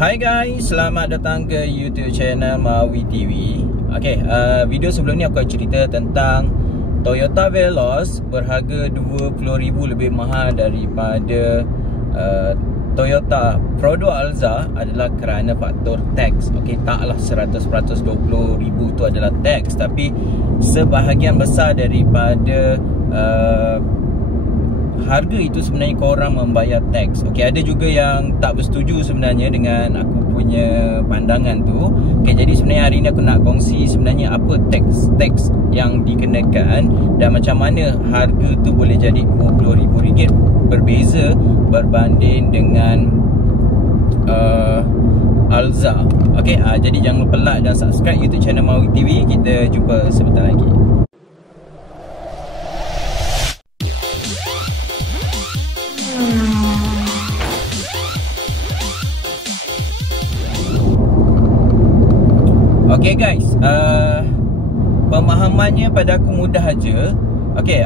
Hai guys, selamat datang ke YouTube channel Mawi TV. Video sebelum ni aku akan cerita tentang Toyota Veloz berharga 20,000 lebih mahal daripada Toyota Prado Alza adalah kerana faktor tax. Taklah 100% 20,000 tu adalah tax, tapi sebahagian besar daripada harga itu sebenarnya korang membayar tax. Ada juga yang tak bersetuju sebenarnya dengan aku punya pandangan tu. Jadi sebenarnya hari ni aku nak kongsi sebenarnya apa tax yang dikenakan dan macam mana harga tu boleh jadi RM20,000 berbeza berbanding dengan Alza. Jadi jangan lupa like dan subscribe YouTube channel Mawi TV. Kita jumpa sebentar lagi. Guys, pemahamannya pada aku mudah aja.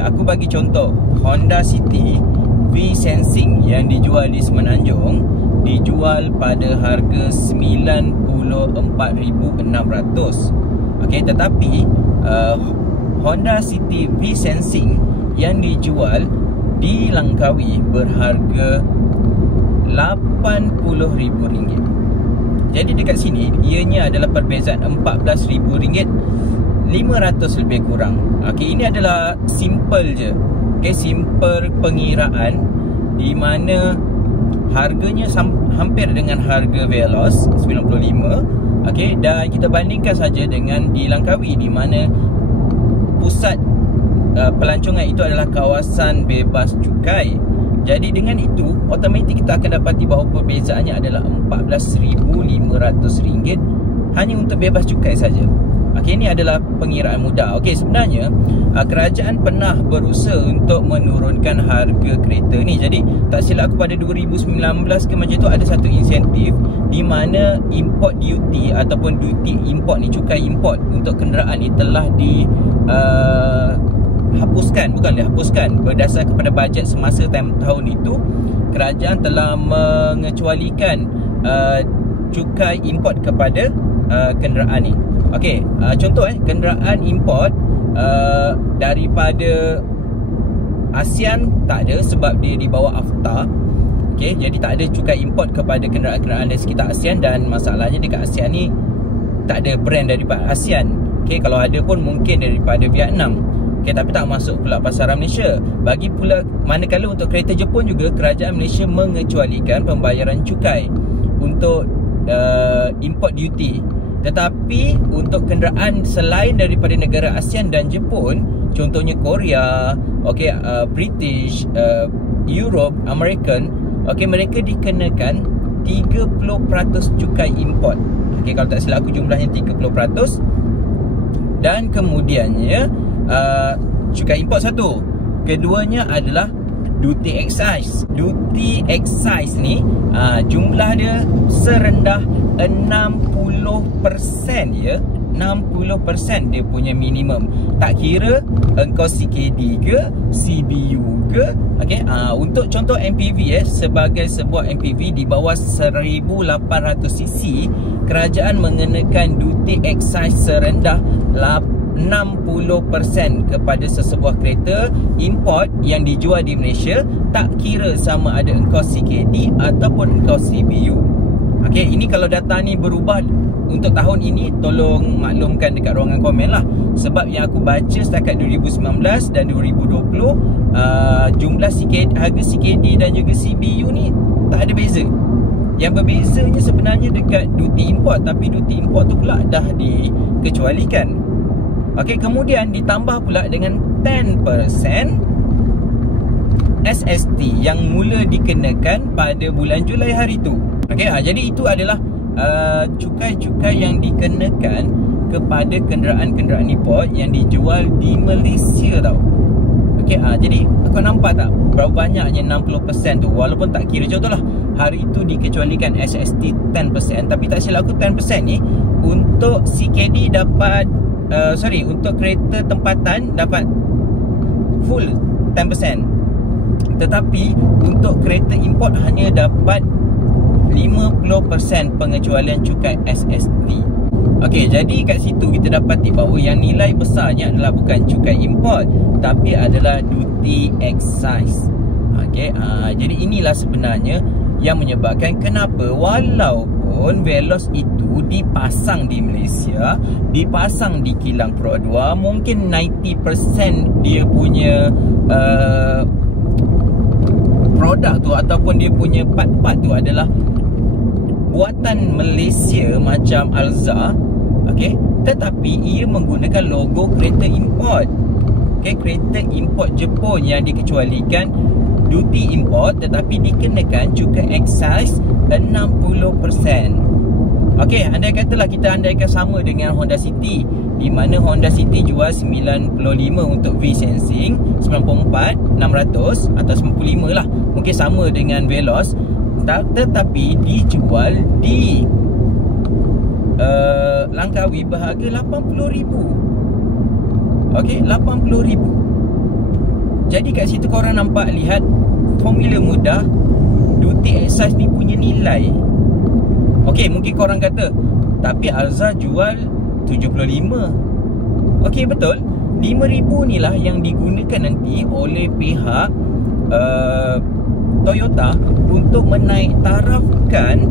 Aku bagi contoh Honda City V-Sensing yang dijual di Semenanjung dijual pada harga 94,600. Tetapi Honda City V-Sensing yang dijual di Langkawi berharga RM80,000. Jadi dekat sini ianya adalah perbezaan RM14,500 lebih kurang. Ini adalah simple je. Simple pengiraan di mana harganya hampir dengan harga Veloz 95. Dan kita bandingkan saja dengan di Langkawi di mana pusat pelancongan itu adalah kawasan bebas cukai. Jadi dengan itu automatik kita akan dapati bahawa perbezaannya adalah RM14,500 hanya untuk bebas cukai saja. Ini adalah pengiraan mudah. Sebenarnya kerajaan pernah berusaha untuk menurunkan harga kereta ni. Jadi tak silap aku pada 2019 ke macam tu ada satu insentif di mana import duty ataupun duty import ni, cukai import untuk kenderaan ni telah dihapuskan berdasar kepada bajet semasa tahun itu. Kerajaan telah mengecualikan cukai import kepada kenderaan ni. Contoh kenderaan import daripada ASEAN tak ada sebab dia di bawah AFTA. Jadi tak ada cukai import kepada kenderaan-kenderaan dari sekitar ASEAN, dan masalahnya dekat ASEAN ni tak ada brand daripada ASEAN. Kalau ada pun mungkin daripada Vietnam. Tapi tak masuk pula pasaran Malaysia. Bagi pula manakala untuk kereta Jepun juga kerajaan Malaysia mengecualikan pembayaran cukai untuk import duty. Tetapi untuk kenderaan selain daripada negara ASEAN dan Jepun, contohnya Korea, British, Europe, American, mereka dikenakan 30% cukai import. Kalau tak silap aku jumlahnya 30%. Dan kemudiannya cukai import satu. Keduanya adalah duty excise. Duty excise ni jumlah dia serendah 60% ya. 60% dia punya minimum. Tak kira engkau CKD ke, CBU ke. Untuk contoh MPV sebagai sebuah MPV di bawah 1800cc, kerajaan mengenakan duty excise serendah 60% kepada sesebuah kereta import yang dijual di Malaysia, tak kira sama ada engkau CKD ataupun engkau CBU. Ini kalau data ni berubah untuk tahun ini, tolong maklumkan dekat ruangan komen lah. Sebab yang aku baca setakat 2019 dan 2020, jumlah harga CKD dan juga CBU ni tak ada beza. Yang berbezanya sebenarnya dekat duty import, tapi duty import tu pula dah dikecualikan. Kemudian ditambah pula dengan 10% SST yang mula dikenakan pada bulan Julai hari tu. Jadi itu adalah cukai-cukai yang dikenakan kepada kenderaan-kenderaan import yang dijual di Malaysia tau. Jadi kau nampak tak berapa banyaknya 60% tu. Walaupun tak kira, contohlah hari itu dikecualikan SST 10%, tapi tak silap aku 10% ni untuk CKD dapat untuk kereta tempatan dapat full 10%. Tetapi untuk kereta import hanya dapat 50% pengecualian cukai SST. Okey, jadi kat situ kita dapati bahawa yang nilai besarnya adalah bukan cukai import, tapi adalah duty excise. Okey, jadi inilah sebenarnya yang menyebabkan kenapa walaupun Veloz itu dipasang di Malaysia, dipasang di kilang Pro 2, mungkin 90% dia punya produk tu ataupun dia punya part-part tu adalah buatan Malaysia macam Alza, okey, tetapi ia menggunakan logo kereta import. Okey, kereta import Jepun yang dikecualikan duty import tetapi dikenakan cukai excise 60%. Okey, andai katalah kita andaikan sama dengan Honda City, di mana Honda City jual 95 untuk V-Sensing, 94, 600 atau 95 lah, mungkin sama dengan Veloz, tetapi dijual di Langkawi berharga RM80,000. Okey, RM80,000. Jadi kat situ korang nampak, lihat formula mudah, duty excise ni punya nilai. Okey, mungkin korang kata tapi Alza jual 75. Okey, betul. 5,000 ni lah yang digunakan nanti oleh pihak Toyota untuk menaik tarafkan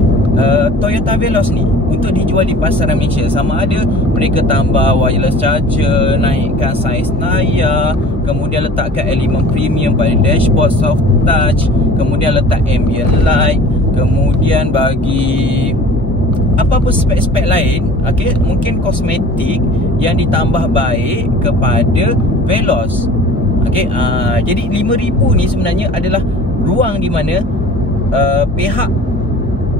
Toyota Veloz ni untuk dijual di pasaran Malaysia. Sama ada mereka tambah wireless charger, naikkan saiz tayar, kemudian letakkan elemen premium pada dashboard soft touch, kemudian letak ambient light, kemudian bagi apa-apa spek-spek lain, okay, mungkin kosmetik yang ditambah baik kepada Veloz. Okay, jadi 5,000 ni sebenarnya adalah ruang di mana pihak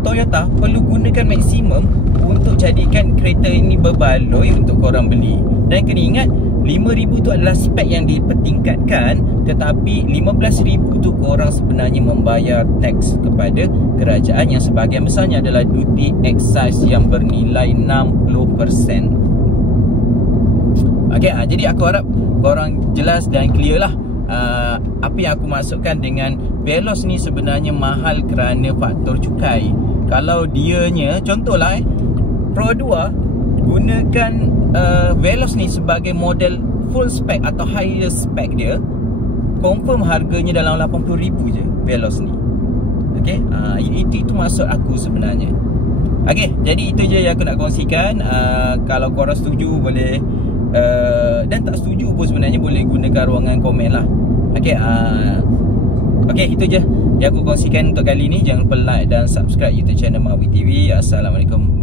Toyota perlu gunakan maksimum untuk jadikan kereta ini berbaloi untuk korang beli. Dan kena ingat, 5,000 tu adalah spek yang dipertingkatkan, tetapi 15,000 tu korang sebenarnya membayar teks kepada kerajaan yang sebahagian besarnya adalah duty excise yang bernilai 60%. Okay, jadi aku harap korang jelas dan clear lah apa yang aku maksudkan dengan Veloz ni sebenarnya mahal kerana faktor cukai. Kalau dianya, contohlah Pro 2 gunakan Veloz ni sebagai model full spec atau higher spec dia, confirm harganya dalam 80,000 je Veloz ni. Okay, itu maksud aku sebenarnya. Okay, jadi itu je yang aku nak kongsikan. Kalau korang setuju boleh, dan tak setuju pun sebenarnya boleh gunakan ruangan komen lah. Okay, okay, itu je yang aku kongsikan untuk kali ni. Jangan lupa like dan subscribe YouTube channel Mawi TV. Assalamualaikum.